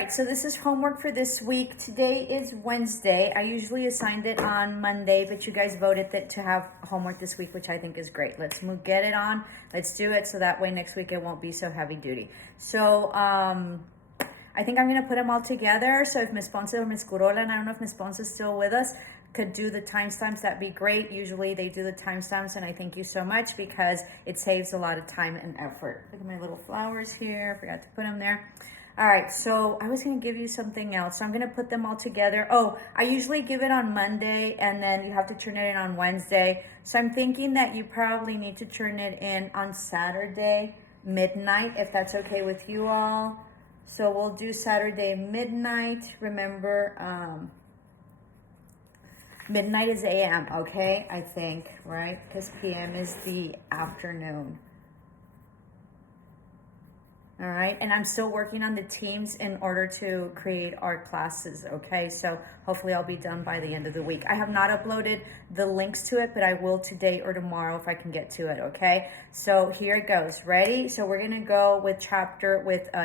right, so this is homework for this week. Today is Wednesday. I usually assigned it on Monday, but you guys voted that to have homework this week, which I think is great. Let's get it on. Let's do it so that way next week it won't be so heavy duty. So I think I'm going to put them all together. So if Ms. Ponce or Ms. Curola, and I don't know if Ms. Ponce is still with us, could do the timestamps, that'd be great. Usually they do the timestamps, and I thank you so much because it saves a lot of time and effort. Look at my little flowers here. I forgot to put them there. All right, so I was going to give you something else. So I'm going to put them all together. Oh, I usually give it on Monday, and then you have to turn it in on Wednesday. So I'm thinking that you probably need to turn it in on Saturday midnight, if that's okay with you all. So we'll do Saturday midnight. Remember, midnight is AM, okay? I think, right? Because PM is the afternoon. All right, and I'm still working on the teams in order to create our classes, okay? So hopefully I'll be done by the end of the week. I have not uploaded the links to it, but I will today or tomorrow if I can get to it, okay? So here it goes, ready? So we're gonna go with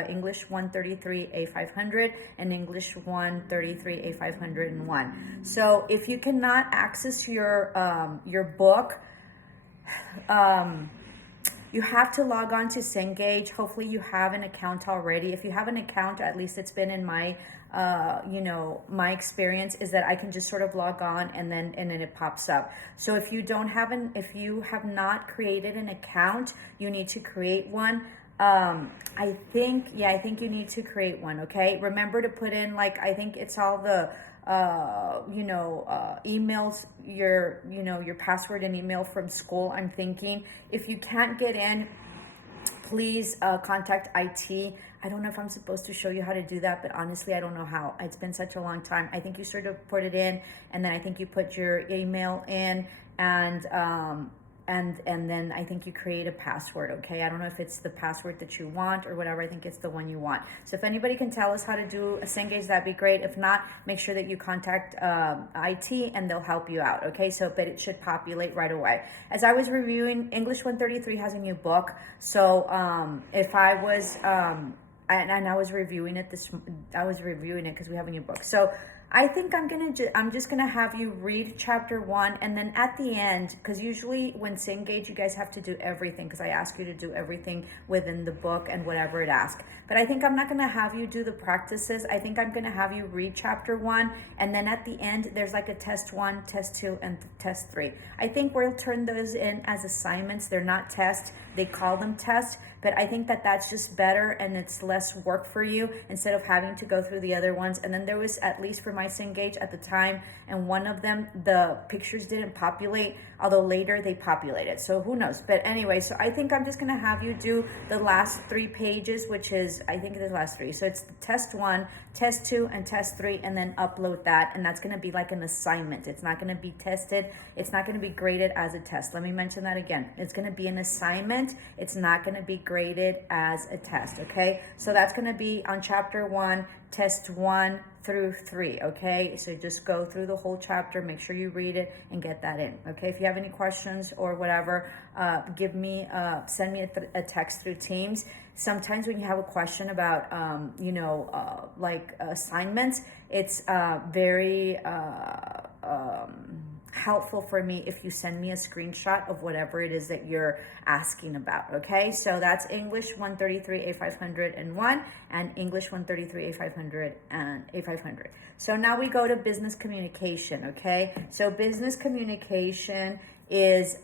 English 133 A500 and English 133 A501. So if you cannot access your book, you have to log on to Cengage. Hopefully you have an account already. If you have an account, at least it's been in my, my experience is that I can just sort of log on and then it pops up. So if you have not created an account, you need to create one. I think you need to create one. Okay. Remember to put in I think it's all the, emails, your password and email from school. I'm thinking if you can't get in, please contact IT. I don't know if I'm supposed to show you how to do that, but honestly, I don't know how. It's been such a long time. I think you sort of put it in, and then I think you put your email in, and then I think you create a password, okay? I don't know if it's the password that you want or whatever. I think it's the one you want. So if anybody can tell us how to do a Cengage, that'd be great. If not, make sure that you contact IT and they'll help you out, okay? But it should populate right away. As I was reviewing, English 133 has a new book. So if I was, and I was reviewing it because we have a new book. So I think I'm just gonna have you read chapter 1, and then at the end, because usually when Cengage, you guys have to do everything because I ask you to do everything within the book and whatever it asks. But I think I'm not gonna have you do the practices. I think I'm gonna have you read chapter 1, and then at the end, there's like a test 1, test 2, and test 3. I think we'll turn those in as assignments. They're not tests. They call them tests, but I think that that's just better and it's less work for you instead of having to go through the other ones. And then there was, at least for my Cengage at the time, and one of them, the pictures didn't populate, although later they populated. So who knows? But anyway, so I think I'm just gonna have you do the last 3 pages, which is, I think the last 3. So it's test 1, test 2, and test 3, and then upload that. And that's gonna be like an assignment. It's not gonna be tested. It's not gonna be graded as a test. Let me mention that again. It's gonna be an assignment. It's not gonna be graded as a test, okay? So that's gonna be on chapter 1, test 1 through 3, okay? So just go through the whole chapter, make sure you read it and get that in, okay? If you have any questions or whatever, send me a text through Teams. Sometimes when you have a question about, assignments, it's very helpful for me if you send me a screenshot of whatever it is that you're asking about, okay? So that's English 133 A501 and English 133 A500 and A500. So now we go to business communication, okay? So business communication is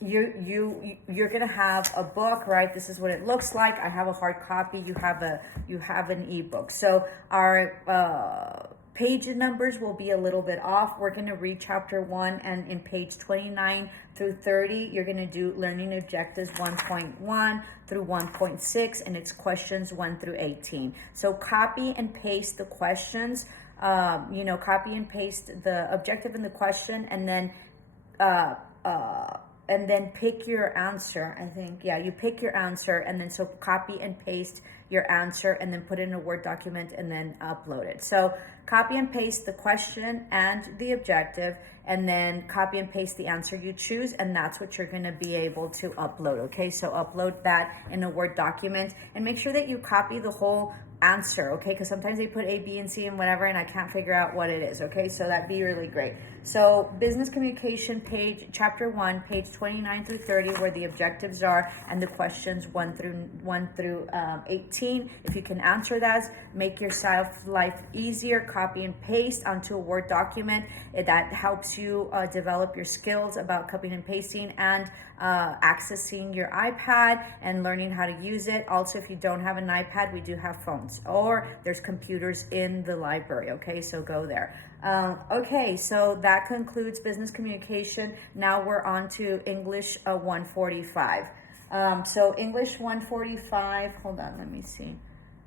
you're gonna have a book, right? This is what it looks like. I have a hard copy. You have an ebook. So our page numbers will be a little bit off. We're gonna read chapter 1, and in page 29 through 30, you're gonna do learning objectives 1.1 through 1.6, and it's questions 1 through 18. So copy and paste the questions, copy and paste the objective and the question, and then pick your answer. I think, yeah, you pick your answer, and then so copy and paste your answer and then put it in a Word document and then upload it. So copy and paste the question and the objective, and then copy and paste the answer you choose, and that's what you're gonna be able to upload, okay? So upload that in a Word document, and make sure that you copy the whole answer, okay? Because sometimes they put A, B, and C and whatever, and I can't figure out what it is, okay? So that'd be really great. So business communication page, chapter 1, page 29 through 30, where the objectives are, and the questions 1 through 18. If you can answer that, make yourself life easier, copy and paste onto a Word document. That helps you develop your skills about copying and pasting and accessing your iPad and learning how to use it. Also, if you don't have an iPad, we do have phones, or there's computers in the library, okay? So go there. Okay, so that concludes business communication. Now we're on to English 145. So English 145, hold on, let me see.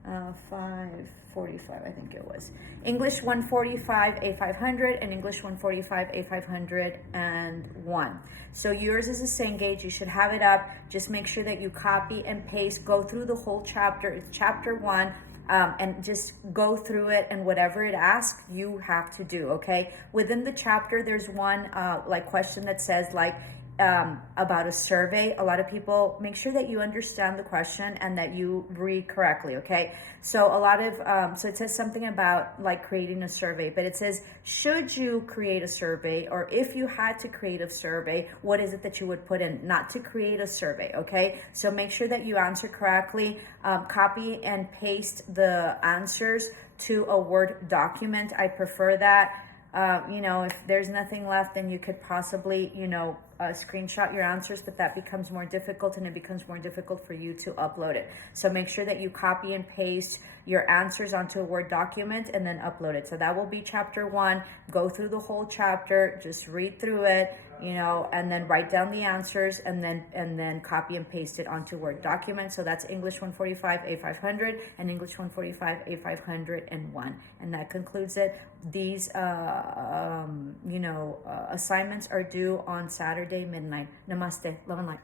545, I think it was. English 145 A500 and English 145 A501. So yours is a Cengage. You should have it up. Just make sure that you copy and paste, go through the whole chapter. It's chapter 1. And just go through it, and whatever it asks, you have to do, okay? Within the chapter, there's one like question that says like, about a survey. A lot of people, make sure that you understand the question and that you read correctly, okay? So a lot of, so it says something about like creating a survey, but it says, should you create a survey, or if you had to create a survey, what is it that you would put in? Not to create a survey, okay? So make sure that you answer correctly, copy and paste the answers to a Word document. I prefer that. If there's nothing left, then you could possibly, screenshot your answers, but that becomes more difficult, and it becomes more difficult for you to upload it. So make sure that you copy and paste your answers onto a Word document and then upload it. So that will be chapter 1. Go through the whole chapter, just read through it, and then write down the answers, and then copy and paste it onto Word document. So that's English 145 A500 and English 145 A501. And that concludes it. These, assignments are due on Saturday midnight. Namaste. Love and light.